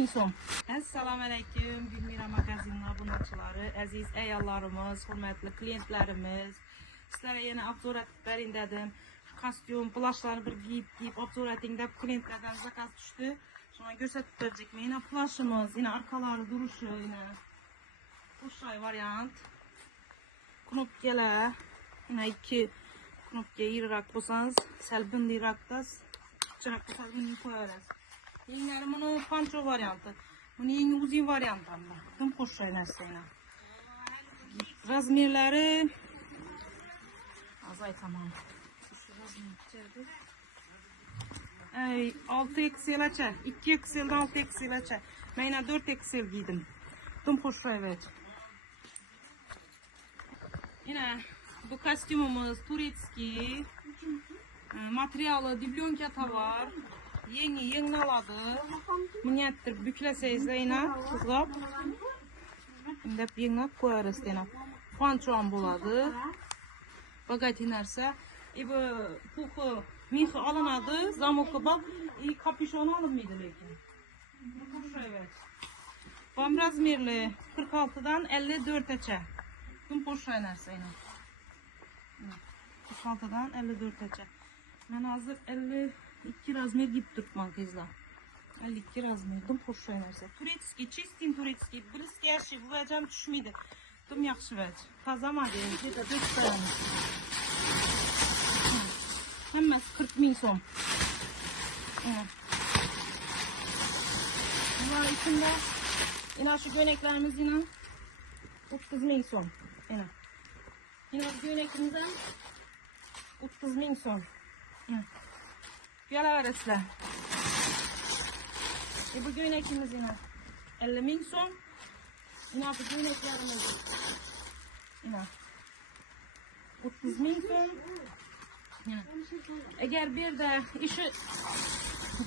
ming so'm. Assalomu alaykum, Gulmira magazini obunachiları, aziz ayollarimiz, hurmatli klientlarimiz. Sizlarga yana obzor etib berin dedim. Kostyum, plashlarni bir giyib obzor eting deb klientlardan zakaz tushdi. Shuni ko'rsatib berajakman. Yana plashimiz, yana arkalari durishi, yana o'shay variant. Knopkalar, yana ikki knopka yiroq bo'lsangiz, sal bindiyroqda kichikroq bo'lsa buni qo'yasiz. Yenglari buni pancho varianti. Buni yengi uzun varianti ham bor. Dim qo'shshay narsani. Razmerlari azay tamam. Shu razmer ichadi. 6XL'acha, 2XL'dan 6XL'acha. Men yana 4XL giydim. Dim qo'shshay. Yine bu kostyumumuz turetskiy. Materialı dublyonka tovar. Yengiladi. Miniatyr buklasangizlar yana qizg'ab. Undab yenglab qo'yarsiz yana. Pancho ham bo'ladi. Bagati narsa. Bu puxi mixi olinadi, zamoki bor, kapishon olinmaydi lekin. Bom razmerli 46dan 54gacha. Tüm qo'shshay narsa yana. 46dan 54gacha. Men hozir 52 razmer giyib turibman qizlar. 52 razmerdan qo'shshay narsa. Turetskiy, chestin turetskiy, блестящий, bu vajam tushmaydi. Tum yaxshi vaj. Toza model, juda do'stlarimiz. Hammasi 40 ming so'm. Bular ichida yana shu ko'ylaklarimiz yana 30 ming so'm. Yana ko'ylakimizdan 30 ming so'm. Gelaverasizlar. Bu ko'ylakimiz yana 50 ming so'm. Yana bu ko'ylaklarimiz yana 30 ming so'm. Eğer bir de işi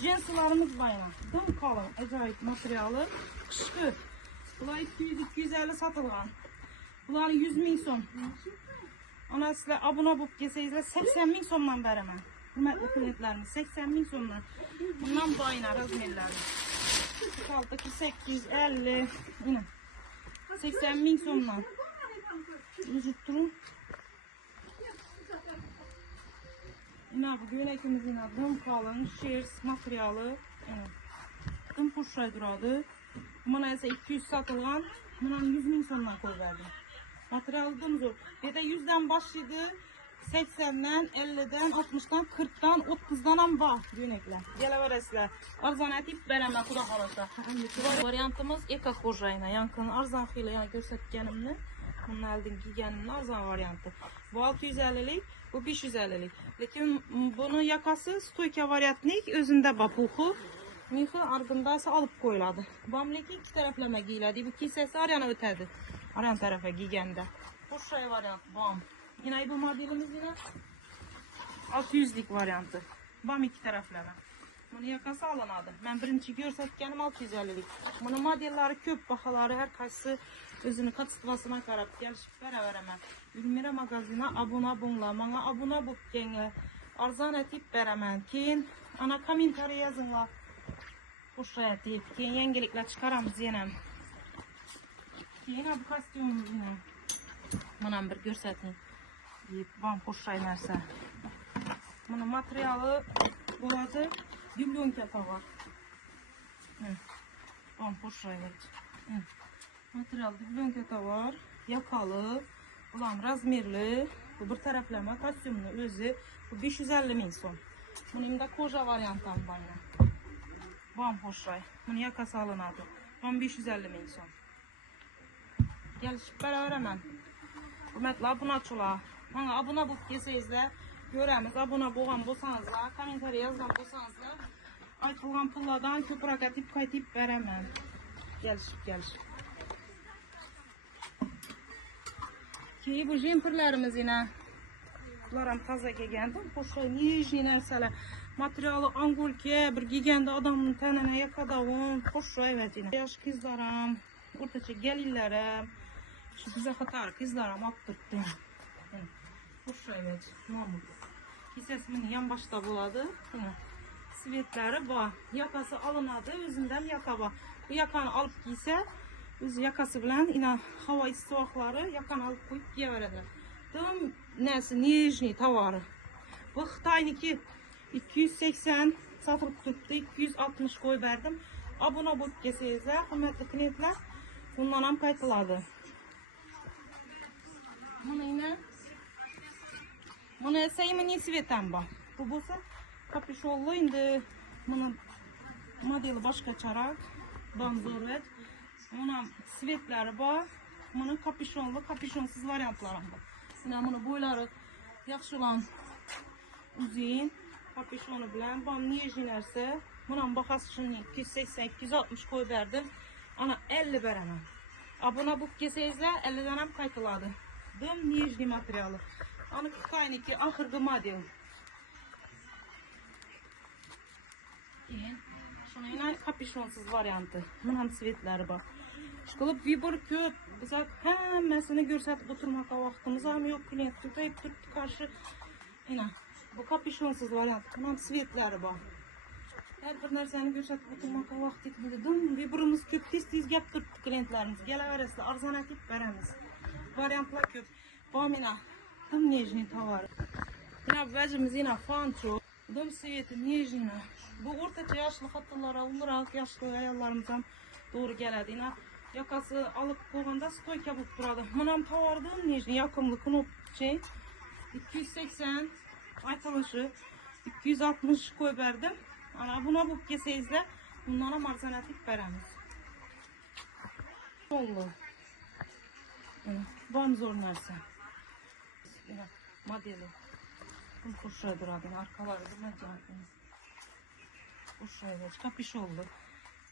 cinslarımız var yana. Dım kalın, acayip materialı. Kışkı. Bunlar 200-250 satılgan. Bunlar 100 ming so'm. Ona sizler abone olup gelseniz 80 ming so'mdan beraman. Hürmetli klientlerimiz 80 ming so'mdan. Bundan bayına razmerleri. 46, 850. Yine 80 ming so'mdan. Vücut durun. Yine bu göğlekimiz yine dım kalın, shears materialı. Dım qo'shshay duradi. Buna ise 200 satılgan. Buna 100 ming so'mdan koyverdim. Materialı dım zor. Bir de 100'den başladı. 80'den, 50'den, 60'dan, 40'dan, 30'dan ham var göğlekler. Gelaverasizlar. Arzon etib beraman, xudo xolasa. Variantımız eka xo'jayina. Yankın arzon xili yana ko'rsatganimni. Bunun aldın giyganimni arzon variantı. Bu 650'lik, bu 550'lik. Lekin bunun yakası stoyka variantlik özünde bapuxu. Mixi ardındaysa alıp koyuladı. Bamleki iki taraflama giyiladi. Bu kisesi arayana ötedi. Arayan tarafa giygende. Qo'shshay variant bam. Yine bu modelimiz yine 600'lik variantı. Bam iki taraflama. Bunu yakası alınadi. Ben birinci görsatganim 650'lik. Bunun modelleri köp, bahaları her kaysı özünü katıtmasına qarab gelişib beraman. Gulmira magazini abone bo'linglar. Menga abone bo'lib kelinglar. Arzon etib beraman. Keyin ana kommentariy yozinglar. Qo'shshay etib, keyin yangiliklar chiqaramiz yana. Keyin bu kostyumimizni mana bir ko'rsating. Bam qo'shshay narsa. Buni materiali bo'ladi. Dublonka tovar. Bam qo'shshay. Material dublonka tovar, yakalı, ulan razmerli, bu bir taraflama kostyumni o'zi, bu 550 ming so'm. Buning da koja variantam bor. Bam qo'shshay. Buni yakasi olinadi. Bam 550 ming so'm. Kelishib beraveraman. Hurmatli obunachilar, menga abone bo'lib kelsangizlar, ko'ramiz. Abone bo'lgan bo'lsangizlar, kommentariy yozgan bo'lsangizlar, aytilgan pullardan ko'proq etib qaytib beraman. Kelishib. Keyin bu jemperlarimiz yine. Bular ham toza kelgandim. Qo'shshay nijniy narsalar. Materiali angulka, bir giyganda odamning tanini yakadavon, qo'shshay vajina. Yosh qizlar ham, o'rtacha galinlar ham, shu bizaxatar qizlar ham olib turibdi. Qo'shshay vaj. Kisasi meni yonboshda bo'ladi. Svetlari bor. Yakasi olinadi, o'zidan yaka bor. Bu yakanı alıp giyse, öz yakası bilen yine hava istivakları yakanı alıp koyup giyeverediler. Dım nesi, nijni tavarı. Bu Xitayniki 280 satılıp tuttu, 260 koy verdim. Abuna bu keseyizler, hürmetli klientler, bundan hem kayıtladı. Bunu yine, bunu ise yine sveten var. Bu bolsa kapüşonlu, indi bunun modeli başka çarak, banzorvet. Bunun svetleri var, bunun kapüşonlu, kapüşonsuz varyantları var. Yine bunun boyları yaxşı olan uzun, kapüşonu bilen, bana niyejinlerse, bunun bakası şimdi 280-260 koy verdim. Ana 50 veremem. Abuna bu keseyizler 50'den hem kayıtladı. Dım nijni materialı. Ana kaynaki ahırgı model. Şuna yine kapüşonsuz varyantı. Bunun svetleri var. Şıkılıp vibur köp. Bize hemmesini görsatıp oturmaka vaktimiz ama yok. Klient tutayıp tuttu karşı. Yine bu kapüşonsuz varyantı. Bunun svetleri var. Her bir narsani görsatıp oturmaka vakt etmedi. Dım viburumuz köp. Tez gap tuttu klientlerimiz. Gelaveresli arzan etip veremiz. Varyantlar köp. Bamina. Dım nejni tavarı. Yine vecimiz yine fanço. Dım sveti nejni. Bu ortaca yaşlı hatırlara olarak yaşlı ayarlarımızdan doğru geledi. Yine yakası alıp koyanda stoyka bulup duradı. Bunun tavardım nejni yakımlı knop şey. 280 aytalışı 260 koy verdim. Ana buna bu keseyizle bunlara marzan etip veremiz. Sollu. Bam zor nerse. Modeli. Bu kuşaya duradı. Arkaları da mecahını. Kuşaya da kapış oldu.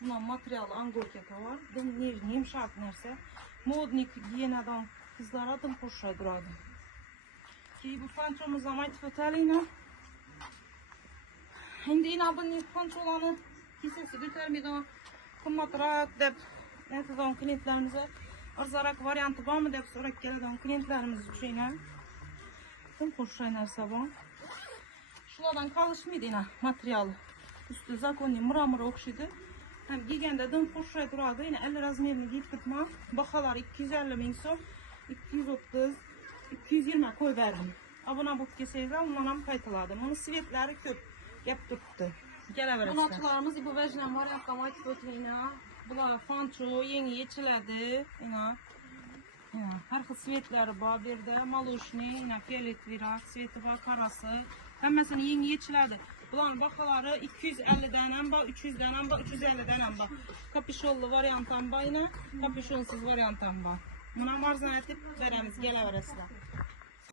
Buna materyal angolketa var. Dım yumuşak nerse. Modnik giyenadan kızlara dım kuşaya duradı. Ki bu fançomuz amayt fotelina. Şimdi yine bunun fançolanı kisesi götürmeden kımmatırak dep neteden klientlerimize arzarak varyantı var mı dep sorak geleden klientlerimiz üçüne. Dım kuşaya nerse var. Şuradan kalışmıydı yine materyal. Üstü zakonni mıra okşuydu. Hem giygende dım kuşaya duradı. Yine 50 razmerini giyip tutma. Bakalar 250 bin son. 230, 220 koy verdim. Abuna bu keseyizler ondan kayıtladım. Onun svetleri köp. Gap tuttu. Geleveresiz. Bunatçılarımız bu vecden var ya kamayt proteine. Bunlar fanço yeni yetişiledi. Yine. Her xil svetleri var. Bir de maluşni, yine fiylet virar, sveti var, karası. Hemmesini yeni yetişiledi. Bunların bakaları 250'den var, 300'den var, 350'den var. Kapüşonlu varyanttan var yine, kapüşonsuz varyanttan var. Buna marzan etip veremiz, geleveresiz.